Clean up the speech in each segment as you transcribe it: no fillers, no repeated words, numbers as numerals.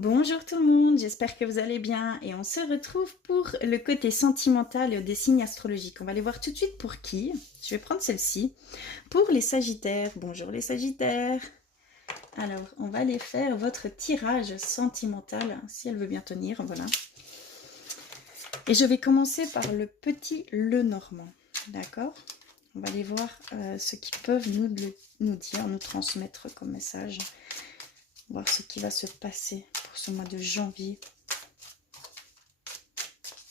Bonjour tout le monde, j'espère que vous allez bien et on se retrouve pour le côté sentimental et des signes astrologiques. On va aller voir tout de suite pour qui. Je vais prendre celle-ci. Pour les Sagittaires. Bonjour les Sagittaires. Alors, on va aller faire votre tirage sentimental, si elle veut bien tenir, voilà. Et je vais commencer par le petit Lenormand, d'accord? On va aller voir ce qu'ils peuvent nous dire, nous transmettre comme message. Voir ce qui va se passer pour ce mois de janvier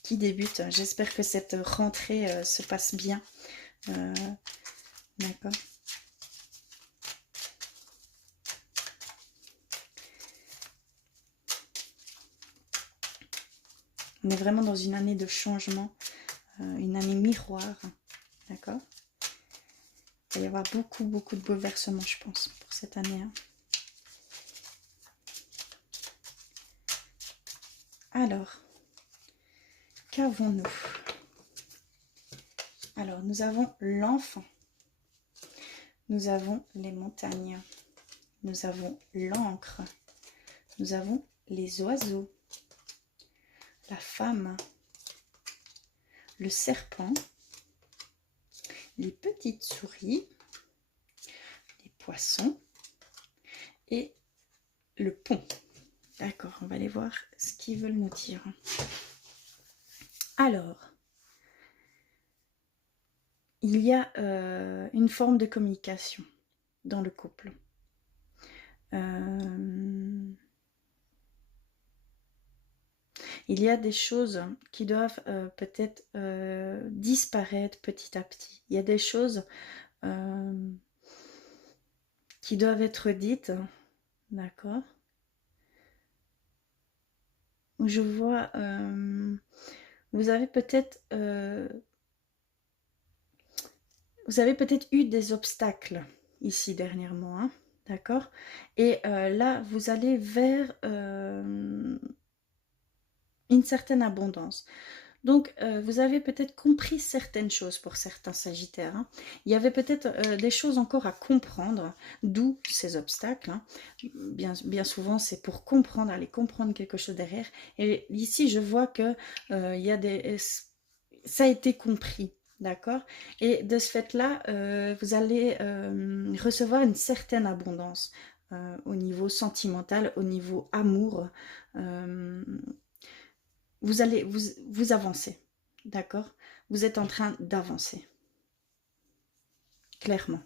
qui débute. J'espère que cette rentrée se passe bien. D'accord. On est vraiment dans une année de changement, une année miroir. D'accord. Il va y avoir beaucoup de bouleversements, je pense, pour cette année. Alors, qu'avons-nous? Alors, nous avons l'enfant. Nous avons les montagnes. Nous avons l'encre. Nous avons les oiseaux. La femme. Le serpent. Les petites souris. Les poissons. Et le pont. D'accord, on va aller voir ce qu'ils veulent nous dire. Alors, il y a une forme de communication dans le couple. Il y a des choses qui doivent peut-être disparaître petit à petit. Il y a des choses qui doivent être dites, d'accord? Je vois, vous avez peut-être eu des obstacles ici dernièrement, hein, d'accord? Et là, vous allez vers une certaine abondance. Donc, vous avez peut-être compris certaines choses pour certains Sagittaires. Hein. Il y avait peut-être des choses encore à comprendre, d'où ces obstacles. Hein. Bien souvent, c'est pour comprendre, aller comprendre quelque chose derrière. Et ici, je vois que il y a ça a été compris. D'accord. Et de ce fait-là, vous allez recevoir une certaine abondance au niveau sentimental, au niveau amour. Vous allez vous avancer, d'accord? Vous êtes en train d'avancer, clairement.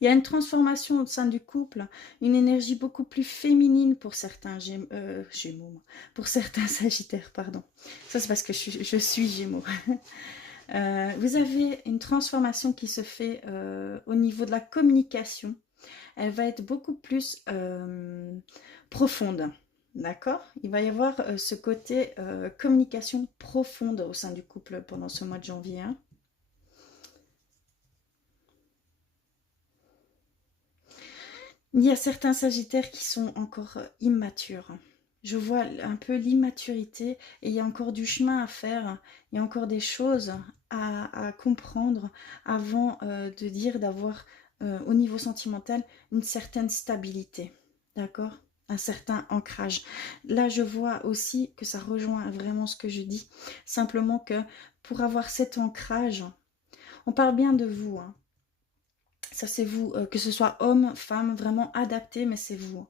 Il y a une transformation au sein du couple, une énergie beaucoup plus féminine pour certains Gémeaux, pour certains Sagittaires, pardon. Ça, c'est parce que je suis Gémeaux. Vous avez une transformation qui se fait au niveau de la communication. Elle va être beaucoup plus profonde. D'accord? Il va y avoir ce côté communication profonde au sein du couple pendant ce mois de janvier. Hein. Il y a certains Sagittaires qui sont encore immatures. Je vois un peu l'immaturité et il y a encore du chemin à faire. Il y a encore des choses à comprendre avant de dire d'avoir au niveau sentimental une certaine stabilité. D'accord? Un certain ancrage. Là, je vois aussi que ça rejoint vraiment ce que je dis. Simplement que pour avoir cet ancrage, on parle bien de vous. Hein. Ça, c'est vous. Que ce soit homme, femme, vraiment adapté, mais c'est vous.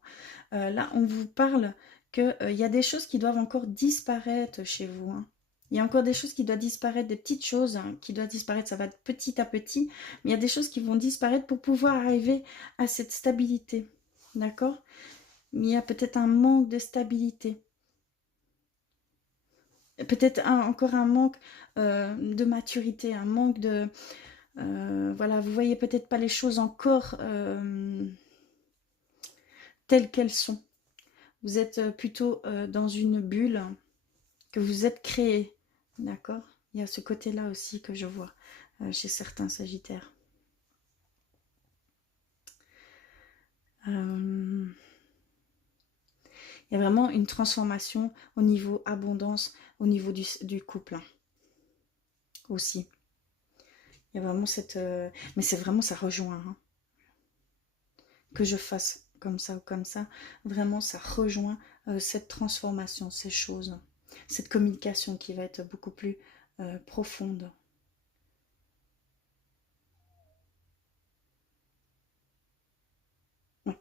Là, on vous parle qu'il y a des choses qui doivent encore disparaître chez vous. Hein. Il y a encore des choses qui doivent disparaître, des petites choses hein, qui doivent disparaître. Ça va être petit à petit. Mais il y a des choses qui vont disparaître pour pouvoir arriver à cette stabilité. D'accord? Mais il y a peut-être un manque de stabilité. Peut-être encore un manque de maturité, un manque de... voilà, vous voyez peut-être pas les choses encore telles qu'elles sont. Vous êtes plutôt dans une bulle que vous êtes créée. D'accord? Il y a ce côté-là aussi que je vois chez certains Sagittaires. Il y a vraiment une transformation au niveau abondance, au niveau du couple. Hein, aussi. Il y a vraiment cette... mais c'est vraiment, ça rejoint. Hein, que je fasse comme ça ou comme ça. Vraiment, ça rejoint cette transformation, ces choses, cette communication qui va être beaucoup plus profonde. Ouais.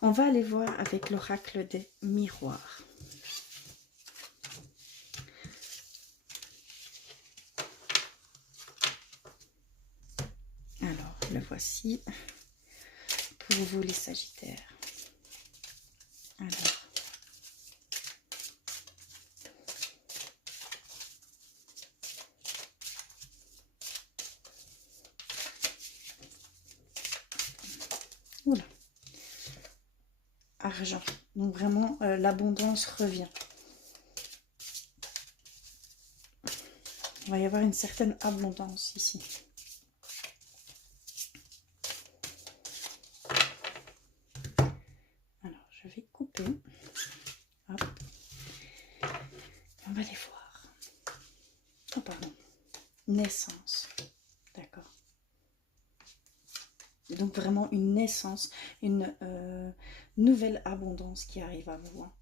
On va aller voir avec l'oracle des miroirs. Alors, le voici pour vous les Sagittaires. Alors, oula, argent. Donc vraiment, l'abondance revient. Il va y avoir une certaine abondance ici. Alors, je vais couper. Hop. On va les voir. Oh, pardon. Naissance. D'accord. Donc vraiment une naissance, une nouvelle abondance qui arrive à vous. Hein.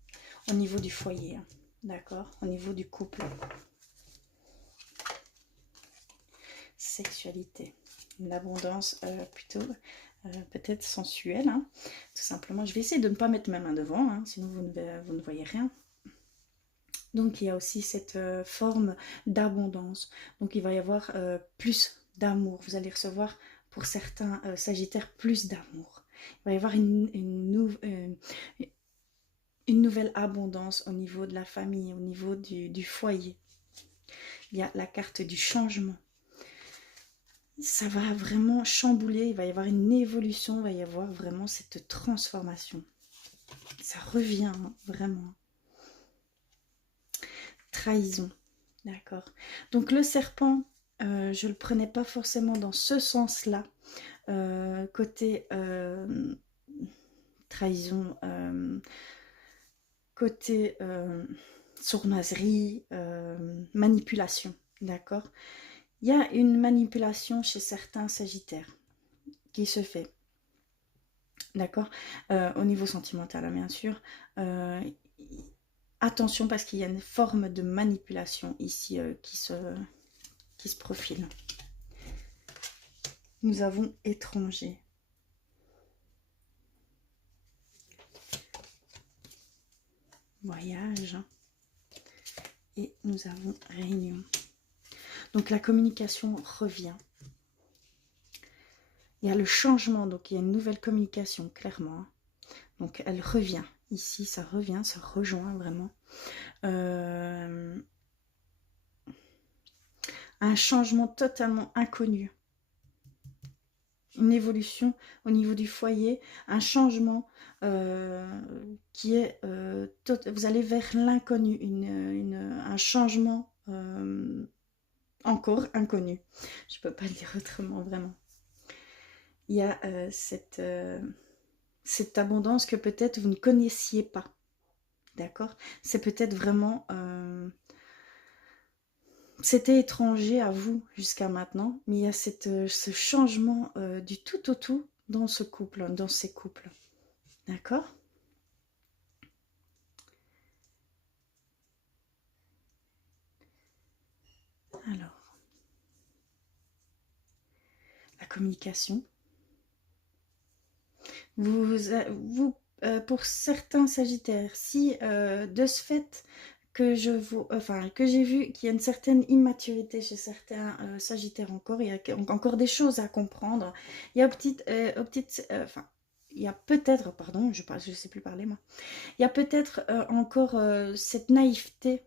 Au niveau du foyer. Hein. D'accord. Au niveau du couple. Sexualité. Une abondance plutôt peut-être sensuelle. Hein. Tout simplement. Je vais essayer de ne pas mettre ma main devant. Hein, sinon vous ne voyez rien. Donc il y a aussi cette forme d'abondance. Donc il va y avoir plus d'amour. Vous allez recevoir pour certains Sagittaires plus d'amour. Il va y avoir une nouvelle abondance au niveau de la famille, au niveau du foyer. Il y a la carte du changement. Ça va vraiment chambouler, il va y avoir une évolution, il va y avoir vraiment cette transformation. Ça revient hein, vraiment. Trahison, d'accord. Donc le serpent, je ne le prenais pas forcément dans ce sens-là. Côté trahison, côté sournoiserie, manipulation, d'accord. Il y a une manipulation chez certains Sagittaires qui se fait, d'accord, au niveau sentimental, bien sûr. Attention parce qu'il y a une forme de manipulation ici qui se profile. Nous avons étranger. Voyage. Et nous avons réunion. Donc la communication revient. Il y a le changement, donc il y a une nouvelle communication, clairement. Donc elle revient. Ici, ça revient, ça rejoint vraiment. Un changement totalement inconnu. Une évolution au niveau du foyer, un changement qui est... vous allez vers l'inconnu, un changement encore inconnu. Je ne peux pas le dire autrement, vraiment. Il y a cette abondance que peut-être vous ne connaissiez pas. D'accord? C'est peut-être vraiment... c'était étranger à vous jusqu'à maintenant, mais il y a ce changement du tout au tout dans ce couple, dans ces couples. D'accord? Alors, la communication. Pour certains Sagittaires, si de ce fait que j'ai vu qu'il y a une certaine immaturité chez certains Sagittaires encore, il y a encore des choses à comprendre. Il y a il y a peut-être, pardon, je ne sais plus parler moi. Il y a peut-être encore cette naïveté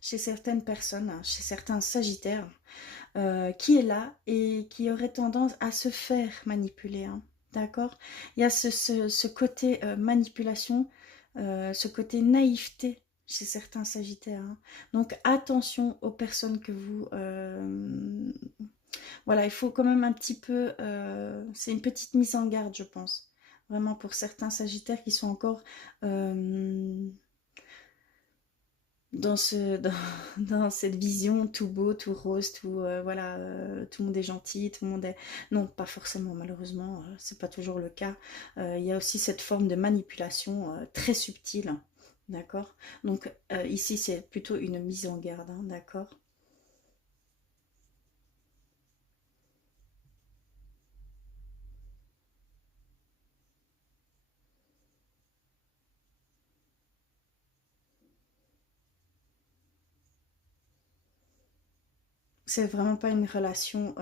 chez certaines personnes, chez certains Sagittaires, qui est là et qui aurait tendance à se faire manipuler. Hein. D'accord? Il y a ce côté manipulation, ce côté naïveté chez certains Sagittaires. Hein. Donc attention aux personnes que vous... voilà, il faut quand même un petit peu... c'est une petite mise en garde, je pense. Vraiment pour certains Sagittaires qui sont encore... dans cette vision tout beau, tout rose, tout voilà, tout le monde est gentil, tout le monde est... Non, pas forcément, malheureusement, c'est pas toujours le cas. Il y a aussi cette forme de manipulation très subtile, d'accord? Donc ici, c'est plutôt une mise en garde, hein, d'accord? C'est vraiment pas une relation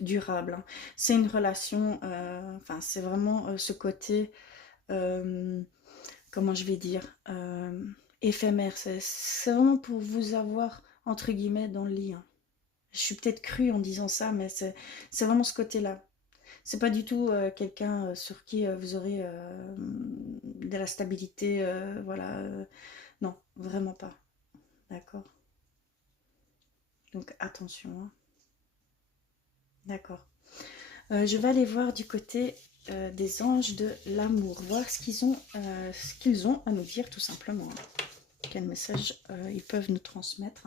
durable, hein. C'est une relation, enfin, c'est vraiment ce côté, euh, comment je vais dire, éphémère. C'est vraiment pour vous avoir, entre guillemets, dans le lit, hein. Je suis peut-être crue en disant ça, mais c'est vraiment ce côté-là. C'est pas du tout quelqu'un sur qui vous aurez de la stabilité, voilà. Non, vraiment pas. D'accord? Donc attention, hein. D'accord. Je vais aller voir du côté des anges de l'amour, voir ce qu'ils ont à nous dire tout simplement. Quel message ils peuvent nous transmettre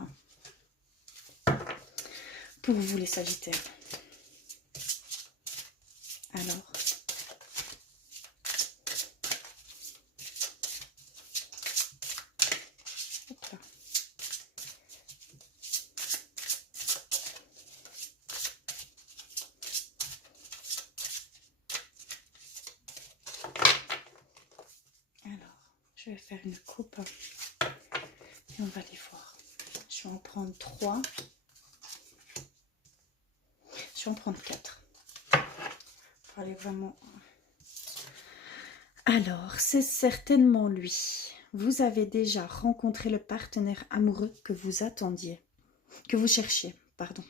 pour vous les Sagittaires. Alors, hop là. Alors, je vais faire une coupe et on va les voir. Je vais en prendre 3. Je vais en prendre 4. Pour aller vraiment... Alors, c'est certainement lui. Vous avez déjà rencontré le partenaire amoureux que vous attendiez, que vous cherchiez, pardon.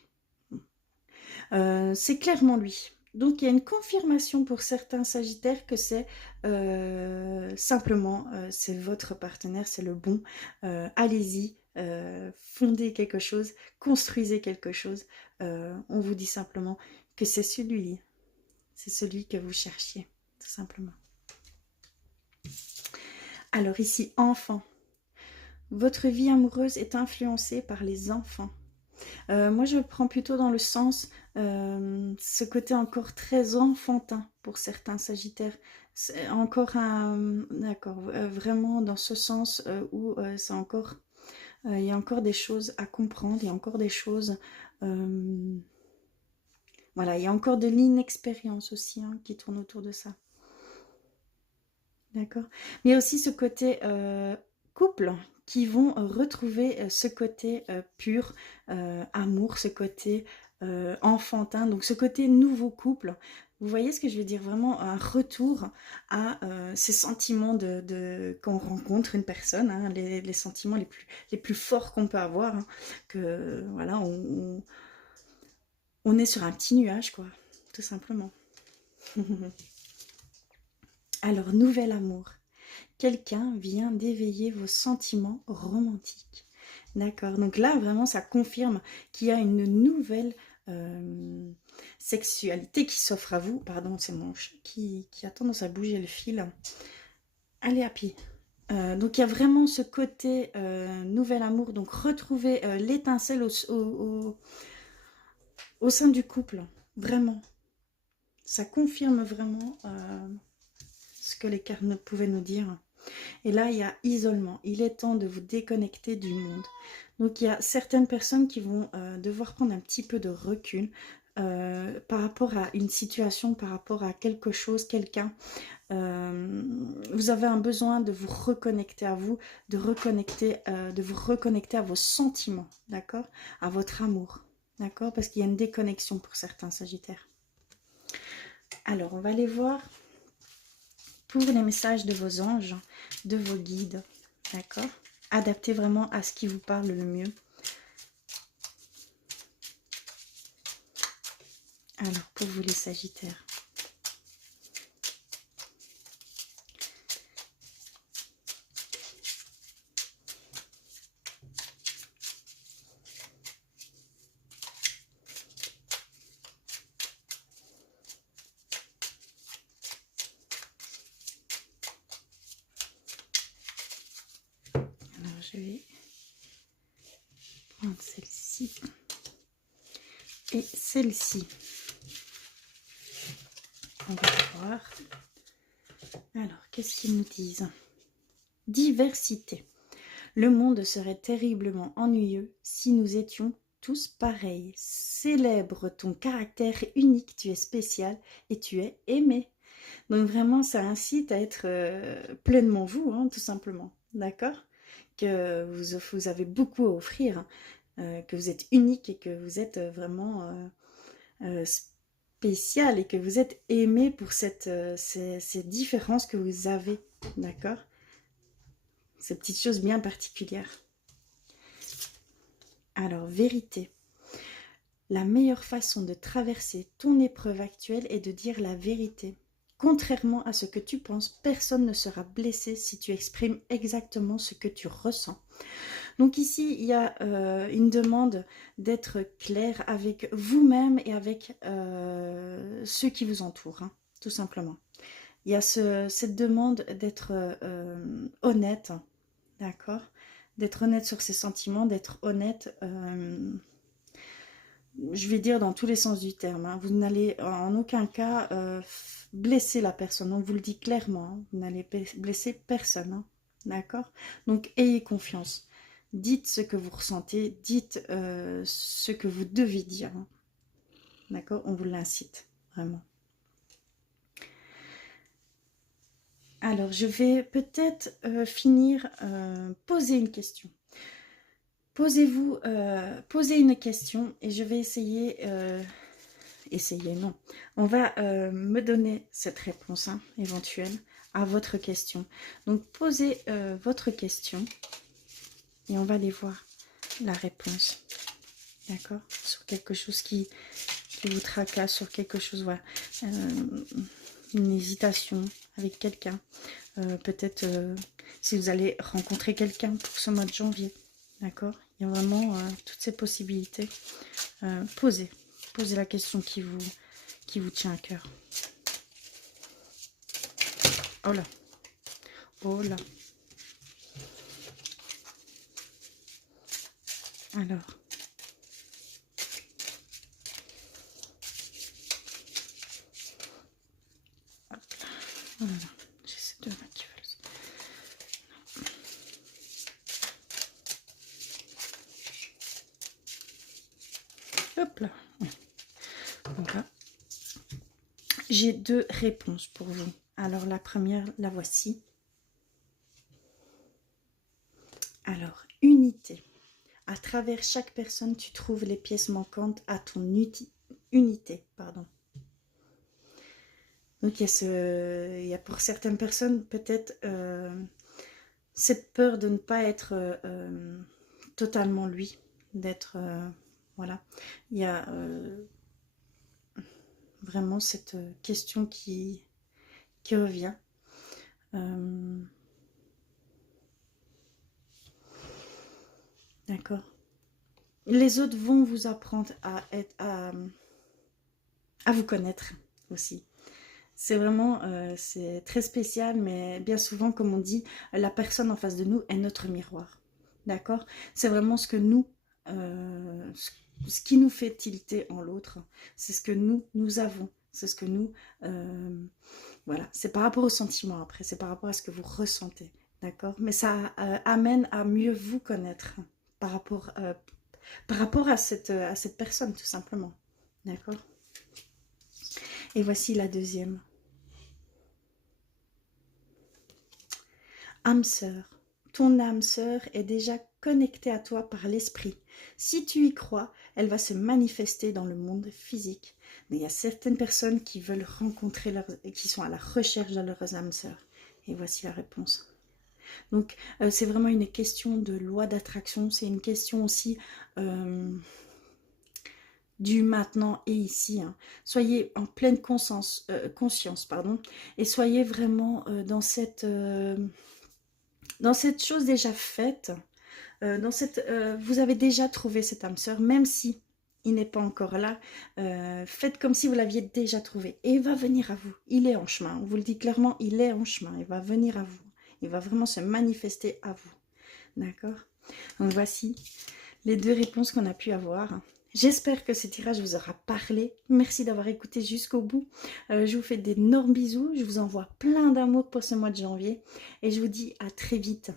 C'est clairement lui. Donc il y a une confirmation pour certains Sagittaires que c'est simplement c'est votre partenaire, c'est le bon. Allez-y, fondez quelque chose, construisez quelque chose. On vous dit simplement que c'est celui que vous cherchiez, tout simplement. Alors ici, enfant. Votre vie amoureuse est influencée par les enfants. Moi, je prends plutôt dans le sens, ce côté encore très enfantin pour certains Sagittaires. C'est encore un... D'accord, vraiment dans ce sens où c'est encore... il y a encore des choses à comprendre, il y a encore des choses... voilà, il y a encore de l'inexpérience aussi hein, qui tourne autour de ça. D'accord. Mais il y a aussi ce côté couple qui vont retrouver ce côté pur, amour, ce côté enfantin, donc ce côté nouveau couple. Vous voyez ce que je veux dire? Vraiment un retour à ces sentiments quand on rencontre une personne, hein, les sentiments les plus forts qu'on peut avoir, hein, que voilà, on est sur un petit nuage, quoi, tout simplement. Alors, nouvel amour. Quelqu'un vient d'éveiller vos sentiments romantiques. D'accord. Donc là, vraiment, ça confirme qu'il y a une nouvelle sexualité qui s'offre à vous. Pardon, c'est mon chat qui a tendance à bouger le fil. Allez, Happy. Donc il y a vraiment ce côté nouvel amour. Donc retrouver l'étincelle au sein du couple. Vraiment. Ça confirme vraiment ce que les cartes pouvaient nous dire. Et là, il y a isolement. Il est temps de vous déconnecter du monde. Donc, il y a certaines personnes qui vont devoir prendre un petit peu de recul par rapport à une situation, par rapport à quelque chose, quelqu'un. Vous avez un besoin de vous reconnecter à vous, de vous reconnecter à vos sentiments, d'accord? À votre amour, d'accord? Parce qu'il y a une déconnexion pour certains Sagittaires. Alors, on va aller voir pour les messages de vos anges, de vos guides, d'accord? Adaptez vraiment à ce qui vous parle le mieux. Alors, pour vous les Sagittaires. Alors, je vais prendre celle-ci et celle-ci. On va voir. Alors, qu'est-ce qu'ils nous disent? Diversité. Le monde serait terriblement ennuyeux si nous étions tous pareils. Célèbre ton caractère unique, tu es spécial et tu es aimé. Donc vraiment, ça incite à être pleinement vous, hein, tout simplement. D'accord? Que vous avez beaucoup à offrir, que vous êtes unique et que vous êtes vraiment spécial et que vous êtes aimé pour ces différences que vous avez. D'accord? Ces petites choses bien particulières. Alors, vérité. La meilleure façon de traverser ton épreuve actuelle est de dire la vérité. Contrairement à ce que tu penses, personne ne sera blessé si tu exprimes exactement ce que tu ressens. Donc ici, il y a une demande d'être clair avec vous-même et avec ceux qui vous entourent, hein, tout simplement. Il y a cette demande d'être honnête, d'accord? D'être honnête sur ses sentiments, d'être honnête, je vais dire dans tous les sens du terme. Hein. Vous n'allez en aucun cas blesser la personne, on vous le dit clairement. Hein. Vous n'allez blesser personne, hein, d'accord? Donc ayez confiance. Dites ce que vous ressentez, dites ce que vous devez dire. Hein. D'accord? On vous l'incite, vraiment. Alors, je vais peut-être finir, poser une question. Posez une question et je vais essayer, non. On va me donner cette réponse hein, éventuelle à votre question. Donc, posez votre question et on va aller voir la réponse. D'accord? Sur quelque chose qui vous tracasse, sur quelque chose, voilà. Une hésitation avec quelqu'un. Peut-être si vous allez rencontrer quelqu'un pour ce mois de janvier. D'accord? Il y a vraiment toutes ces possibilités. Posez la question qui vous tient à cœur. Oh là. Oh là. Alors. Hop là. Oh là là. J'ai ces deux mains qui veulent. Hop là. Voilà. J'ai deux réponses pour vous. Alors la première, la voici. Alors, unité. À travers chaque personne, tu trouves les pièces manquantes à ton unité. Pardon. Donc il y a pour certaines personnes peut-être cette peur de ne pas être totalement lui, d'être voilà. Il y a vraiment cette question qui revient. D'accord. Les autres vont vous apprendre à vous connaître aussi. C'est vraiment, c'est très spécial, mais bien souvent, comme on dit, la personne en face de nous est notre miroir. D'accord? C'est vraiment ce que nous, ce qui nous fait tilter en l'autre. C'est ce que nous avons. C'est ce que nous, voilà. C'est par rapport au sentiment après. C'est par rapport à ce que vous ressentez. D'accord? Mais ça amène à mieux vous connaître par rapport à cette personne, tout simplement. D'accord? Et voici la deuxième. Âme sœur, ton âme sœur est déjà connectée à toi par l'esprit. Si tu y crois, elle va se manifester dans le monde physique. Mais il y a certaines personnes qui veulent rencontrer qui sont à la recherche de leurs âmes sœurs. Et voici la réponse. Donc, c'est vraiment une question de loi d'attraction. C'est une question aussi du maintenant et ici. Hein. Soyez en pleine conscience, et soyez vraiment dans cette chose déjà faite, vous avez déjà trouvé cette âme sœur, même si il n'est pas encore là, faites comme si vous l'aviez déjà trouvé, et il va venir à vous, il est en chemin, on vous le dit clairement, il est en chemin, il va venir à vous, il va vraiment se manifester à vous, D'accord? Donc voici les 2 réponses qu'on a pu avoir. J'espère que ce tirage vous aura parlé. Merci d'avoir écouté jusqu'au bout. Je vous fais d'énormes bisous. Je vous envoie plein d'amour pour ce mois de janvier. Et je vous dis à très vite.